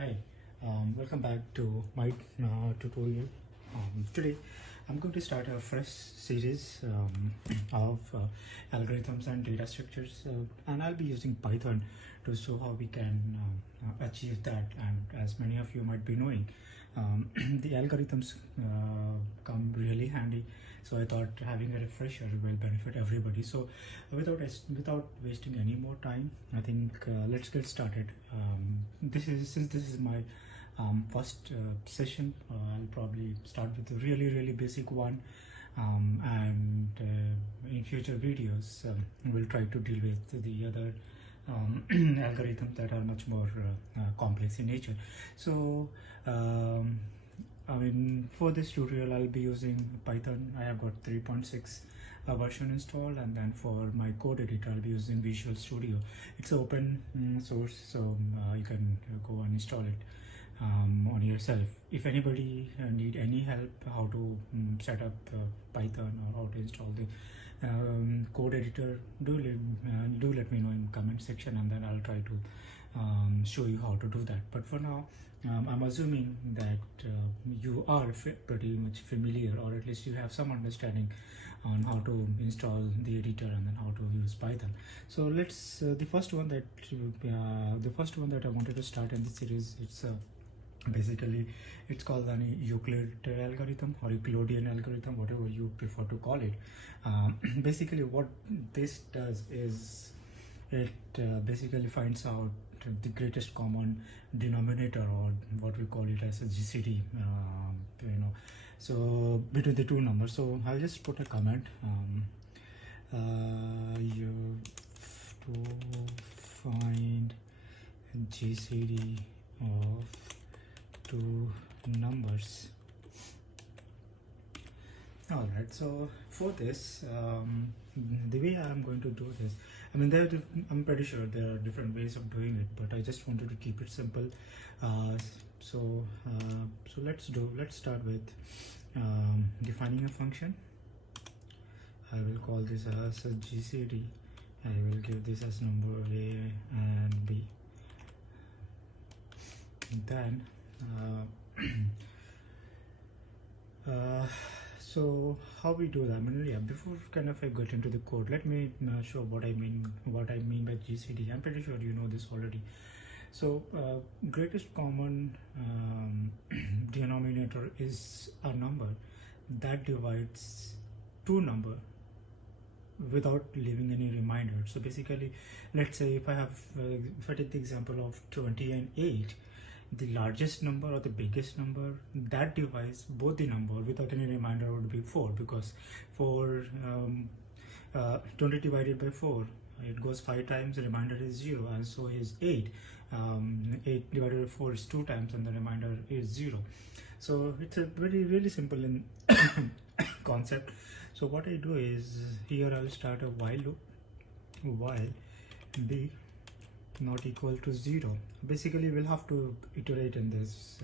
Hi, welcome back to my tutorial. Today I'm going to start a fresh series of algorithms and data structures, and I'll be using Python to show how we can achieve that. And as many of you might be knowing, the algorithms come really handy, so I thought having a refresher will benefit everybody. So without wasting any more time, I think let's get started. Since this is my first session, I'll probably start with a really basic one, and in future videos we'll try to deal with the other algorithms that are much more complex in nature. So for this tutorial I'll be using Python. I have got 3.6 version installed, and then for my code editor I'll be using Visual Studio. It's open source, so you can go and install it on yourself. If anybody need any help how to set up Python or how to install the code editor, do let me know in comment section, and then I'll try to show you how to do that. But for now, I'm assuming that you are pretty much familiar, or at least you have some understanding on how to install the editor and then how to use Python. So let's the first one that I wanted to start in this series, it's basically it's called an Euclid algorithm or Euclidean algorithm, whatever you prefer to call it. Basically what this does is it basically finds out the greatest common denominator, or what we call it as a GCD, so between the two numbers. So I'll just put a comment, you have to find GCD of two numbers. All right, so for this, the way I'm going to do this, I'm pretty sure there are different ways of doing it, but I just wanted to keep it simple. So let's start with defining a function. I will call this as a GCD. I will give this as number A and B. Then so how we do that? Before kind of I get into the code, let me show what I mean by GCD. I'm pretty sure you know this already. So greatest common denominator is a number that divides two number without leaving any reminder. So basically, let's say if I take the example of 20 and 8, the largest number or the biggest number that divides both the number without any reminder would be 4, because 20 divided by 4, it goes 5 times, the remainder is 0, and so is 8. 8 divided by 4 is 2 times, and the remainder is 0. So it's a really simple in concept. So what I do is, here I'll start a while loop, while b not equal to 0. Basically we'll have to iterate in this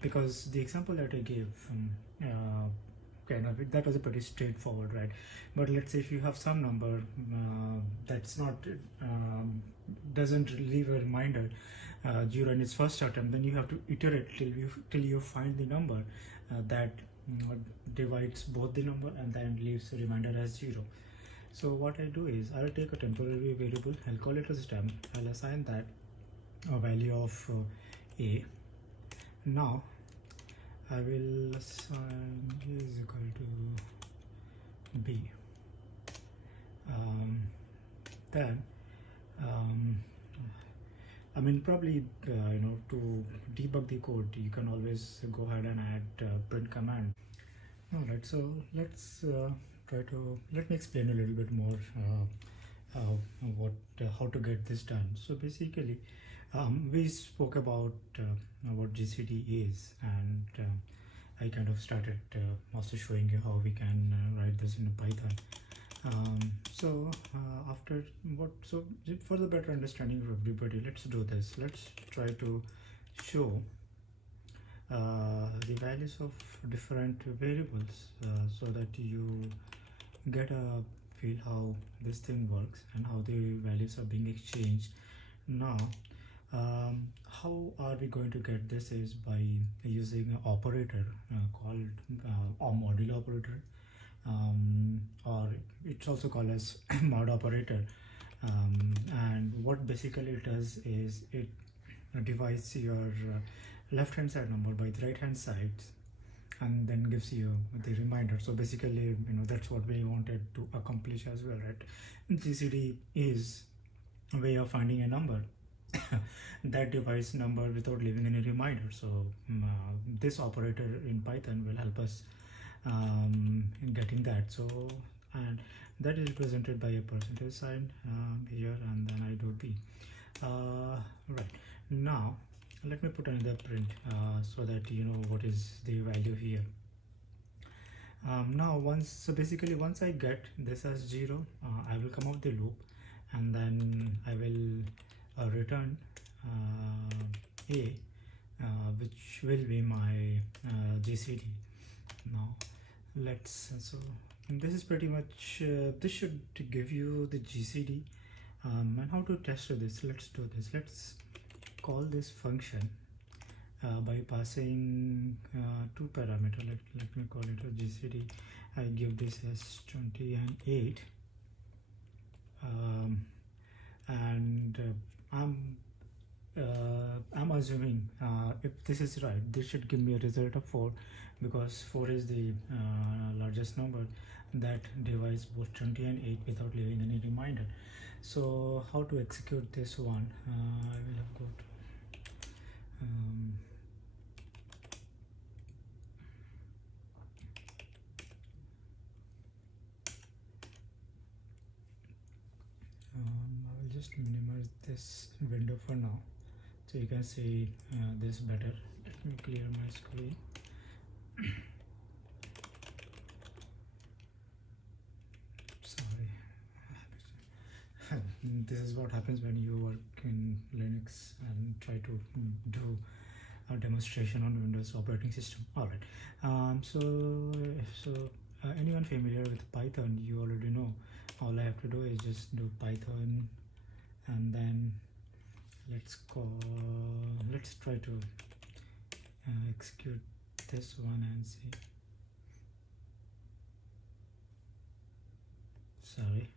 because the example that I gave that was a pretty straightforward, right? But let's say if you have some number that's not doesn't leave a reminder during its first attempt, then you have to iterate till you find the number that divides both the number and then leaves a reminder as 0. So what I do is, I'll take a temporary variable, I'll call it as temp, I'll assign that a value of A. Now I will assign A is equal to B. Then probably to debug the code, you can always go ahead and add print command. All right, so let's let me explain a little bit more how to get this done. So basically, we spoke about what GCD is, and I kind of started also showing you how we can write this in Python. For the better understanding of everybody, let's do this. Let's try to show the values of different variables so that you get a feel how this thing works and how the values are being exchanged. Now How are we going to get this is by using an operator called a module operator, or it's also called as mod operator. And what basically it does is it divides your left hand side number by the right hand side and then gives you the reminder. So basically, that's what we wanted to accomplish as well, right? GCD is a way of finding a number that divides number without leaving any reminder. So this operator in Python will help us in getting that. So, and that is represented by a percentage sign here, and then I do b. Right now, let me put another print so that you know what is the value here. Now once I get this as 0, I will come out the loop, and then I will return a, which will be my GCD. Now let's so this is pretty much this should give you the GCD. And how to test this? Let's do this. Let's call this function by passing two parameters. Let me call it a GCD. I give this as 20 and 8, and I'm assuming if this is right, this should give me a result of 4, because 4 is the largest number that divides both 20 and 8 without leaving any reminder. So how to execute this one? I will have go to I will just minimize this window for now so you can see this better. Let me clear my screen. Sorry. This is what happens when you work in Linux and try to do a demonstration on Windows operating system. All right. Anyone familiar with Python, you already know. All I have to do is just do Python, and then let's try to execute this one and see. Sorry,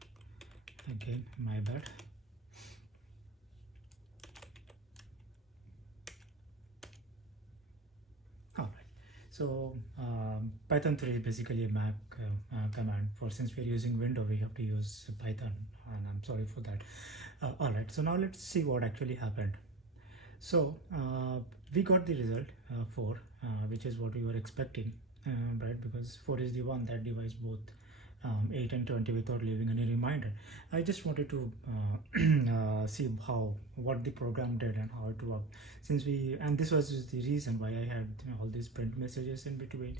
again, my bad. All right. So Python 3 is basically a Mac command. Since we're using Windows, we have to use Python, and I'm sorry for that. All right. So now let's see what actually happened. So we got the result 4, which is what we were expecting, right? Because 4 is the one that divides both 8 and 20 without leaving any reminder. I just wanted to see what the program did and how it worked. And this was the reason why I had all these print messages in between,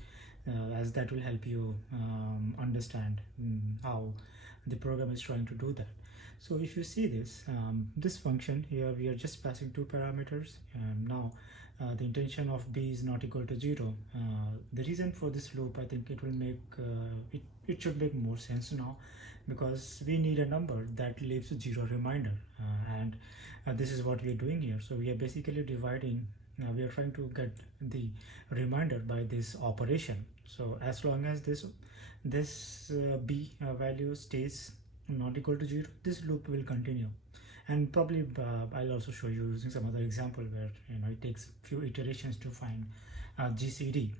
as that will help you understand how the program is trying to do that. So if you see this function here, we are just passing two parameters. Now the intention of b is not equal to 0. The reason for this loop, I think it will make it should make more sense now, because we need a number that leaves 0 reminder, and this is what we are doing here. So we are basically dividing, we are trying to get the reminder by this operation. So as long as this b value stays not equal to 0, this loop will continue. And probably I'll also show you using some other example where it takes a few iterations to find GCD.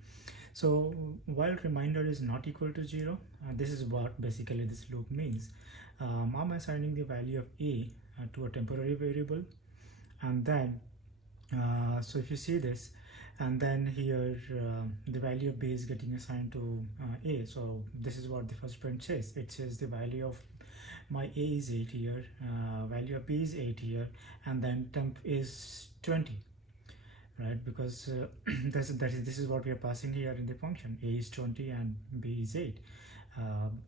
So while reminder is not equal to 0, this is what basically this loop means. I'm assigning the value of a to a temporary variable, and then so if you see this, and then here the value of b is getting assigned to a. So this is what the first print says. It says the value of my a is 8 here, value of b is 8 here, and then temp is 20, right? Because this is what we are passing here in the function. A is 20 and b is 8,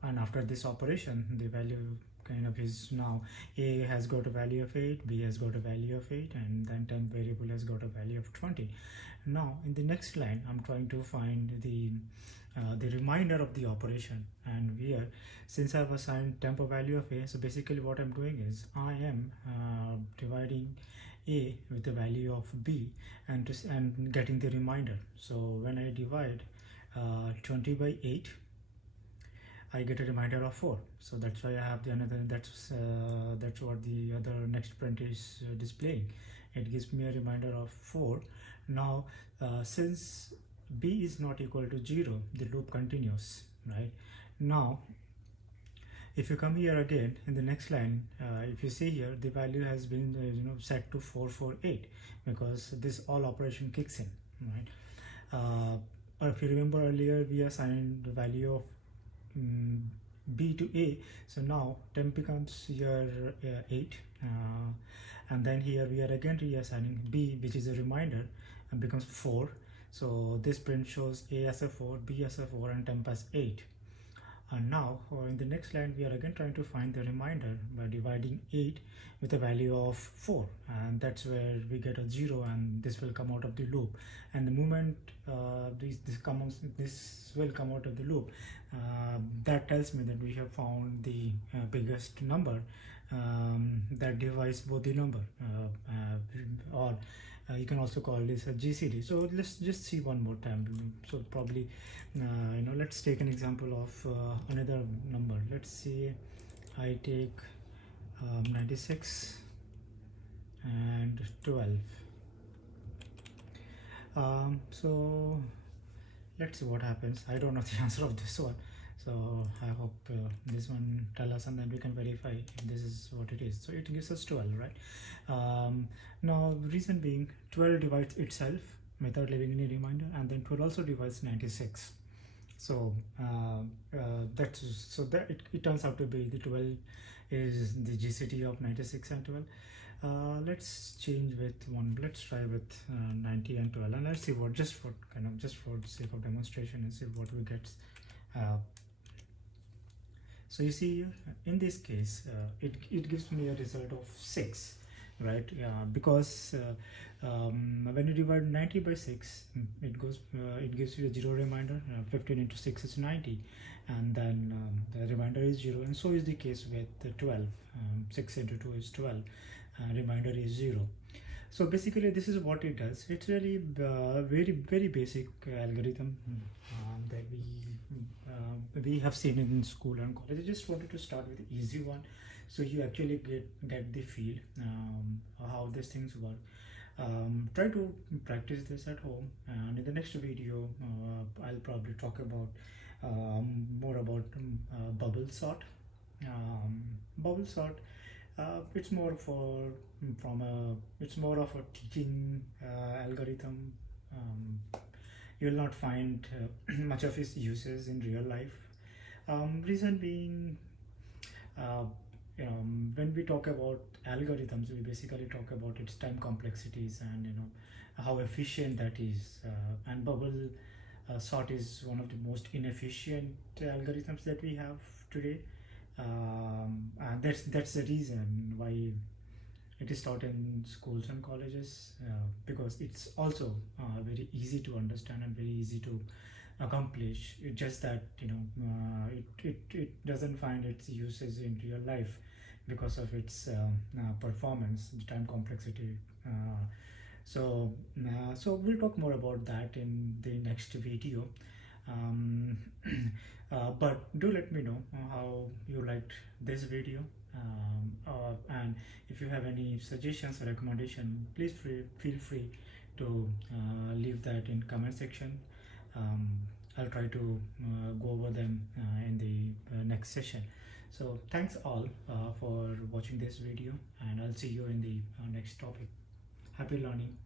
and after this operation, the value kind of is now a has got a value of 8, b has got a value of 8, and then temp variable has got a value of 20. Now in the next line, I'm trying to find the reminder of the operation, and here, since I've assigned temp a value of a, so basically what I'm doing is I am dividing a with the value of b and getting the reminder. So when I divide 20 by 8, I get a reminder of 4. So that's why I have the another. That's what the other next print is displaying. It gives me a reminder of 4. Now since b is not equal to 0, the loop continues, right? Now if you come here again in the next line, if you see here, the value has been set to 448 because this all operation kicks in, right? Or if you remember earlier, we assigned the value of b to a, so now temp becomes here 8, and then here we are again reassigning b, which is a reminder, and becomes 4. So this print shows a as a 4, b as a 4, and temp as 8. And now in the next line we are again trying to find the reminder by dividing 8 with a value of 4, and that's where we get a 0, and this will come out of the loop. And the moment this will come out of the loop, that tells me that we have found the biggest number that divides both the number, or you can also call this a GCD. So let's just see one more time. So probably let's take an example of another number. Let's see, I take 96 and 12. So let's see what happens. I don't know the answer of this one, so I hope this one tell us, and then we can verify if this is what it is. So it gives us 12, right? Now the reason being, 12 divides itself without leaving any reminder, and then 12 also divides 96. So it turns out to be the 12 is the GCD of 96 and 12. Let's change with one. Let's try with 90 and 12, and let's see what, just for the sake of demonstration, and see what we get. So you see here, in this case, it gives me a result of 6, right? Because when you divide 90 by 6, it gives you a 0 reminder. 15 into 6 is 90, and then the reminder is 0, and so is the case with the 12. 6 into 2 is 12, reminder is 0. So basically this is what it does. It's really very basic algorithm that we have seen in school and college. I just wanted to start with the easy one, so you actually get the feel how these things work. Try to practice this at home, and in the next video I'll probably talk about more about bubble sort. Bubble sort, it's more of a teaching algorithm. You will not find much of its uses in real life. Reason being, when we talk about algorithms, we basically talk about its time complexities and how efficient that is. And bubble sort is one of the most inefficient algorithms that we have today. And that's the reason why it is taught in schools and colleges, because it's also very easy to understand and very easy to accomplish. It's just that it doesn't find its uses in real life because of its performance, the time complexity. So we'll talk more about that in the next video. But do let me know how you liked this video, and if you have any suggestions or recommendation, please feel free to leave that in comment section. I'll try to go over them in the next session. So thanks all for watching this video, and I'll see you in the next topic. Happy learning.